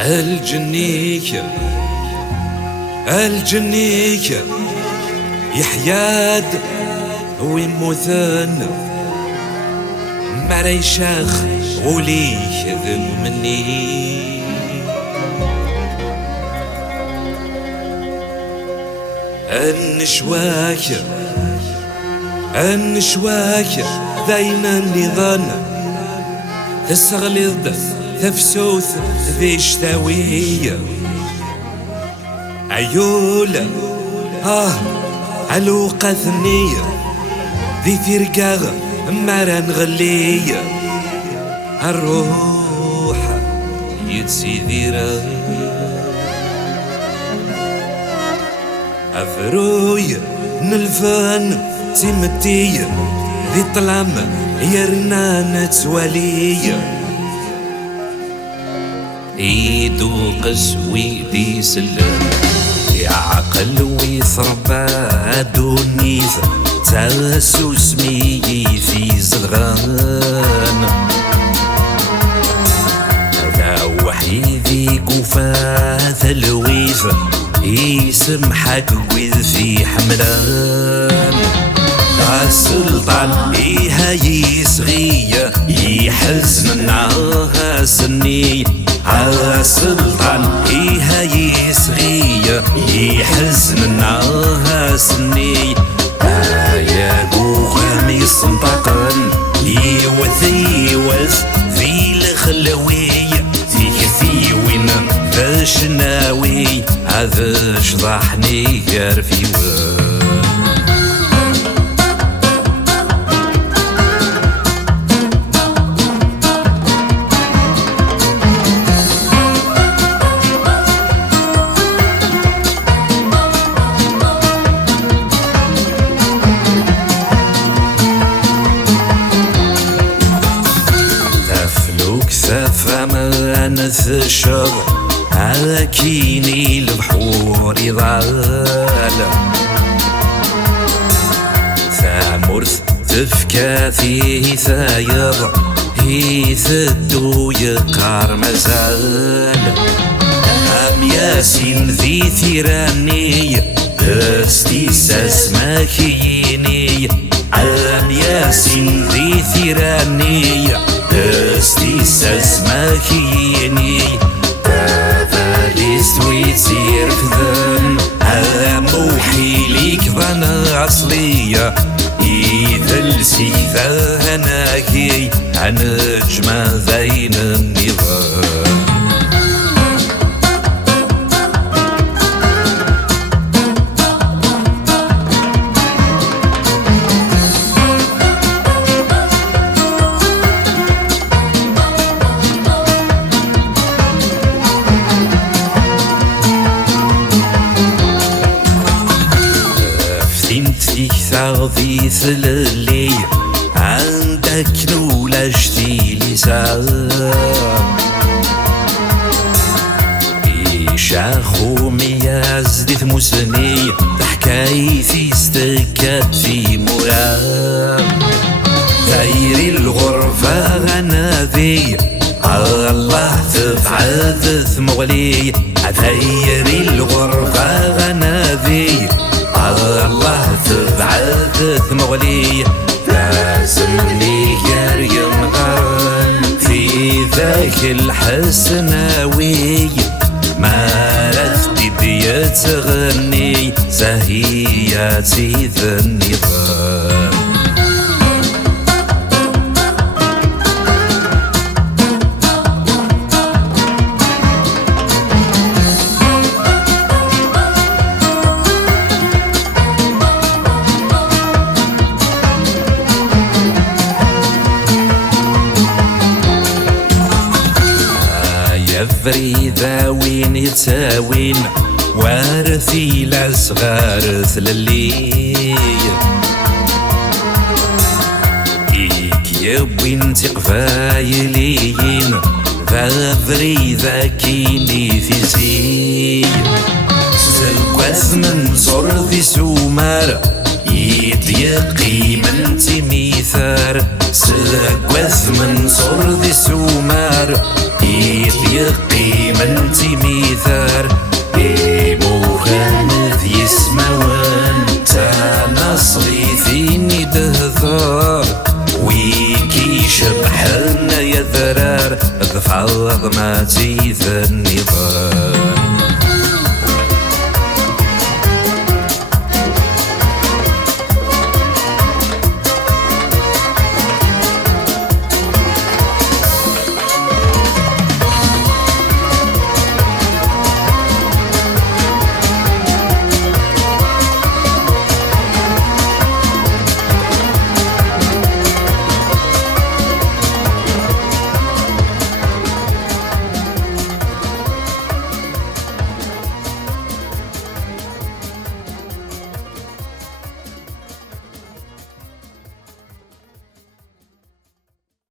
الجنية الجنية يحياد ويموتن مريشاخ وليه ذم مني النشواك ذاينا النظام تسغلظ تفسوث ذي شتاوية عيولة علوقة ثنية ذي ترقاغ مران غلية الروح يتسيذيرا أفروي نلفان تمتية ذي طلام يرنانة توالية ايدو قسوي دي سلم يا عقل ويثربى دونيث تاسو سمي في زغان هذا وحيدي قفاث الويث يسمحك وذ في حملان السلطان إيها يسغية يحزن نعاها سني السلطان إيها يسغية يحزن نعاها سني يا قوغام يصنطقن يوث في الخلوية في وين باش ناوي هذا شضحني يرفي الشر على كيني البحور يضال ثامرث تفكى فيه ثاير يثدو يقار مزال أم ياسين ذي ثيراني استيساس ماكيني أم ياسين ذي ثيراني استيساس ماكيني هذا ليستوي تصير في ذن هذا موحي ليك ظنا أصلية إذا لسيك ذا هناكي عنجمع ذين النظام ذي ثللي عندك نولا شتي لسان بيشاخو مياز ذي ثموسني تحكاي في استكات في مرام دايري الغرفة غناذي الله تفعل ثمغلي دايري الغرفة غناذي الله تبعث مغلي لازم لي يريم غران في ذاك الحسناوي ما رثتي بيت غني زهياتي ذا النظام فريدة وين يتساوين وارثي لصغار ثللي إيك يبين تقفايلين ذا فريدة كيني في زي سلقاث من صور ذي سومار يديقي من تميثار سلقاث من صور ذي سومار يقيم انت ميثار مغاند يسموان تا نصغي ثيني دهثار ويكي شبحنا يا ذرار ضفع عظماتي ذا النظام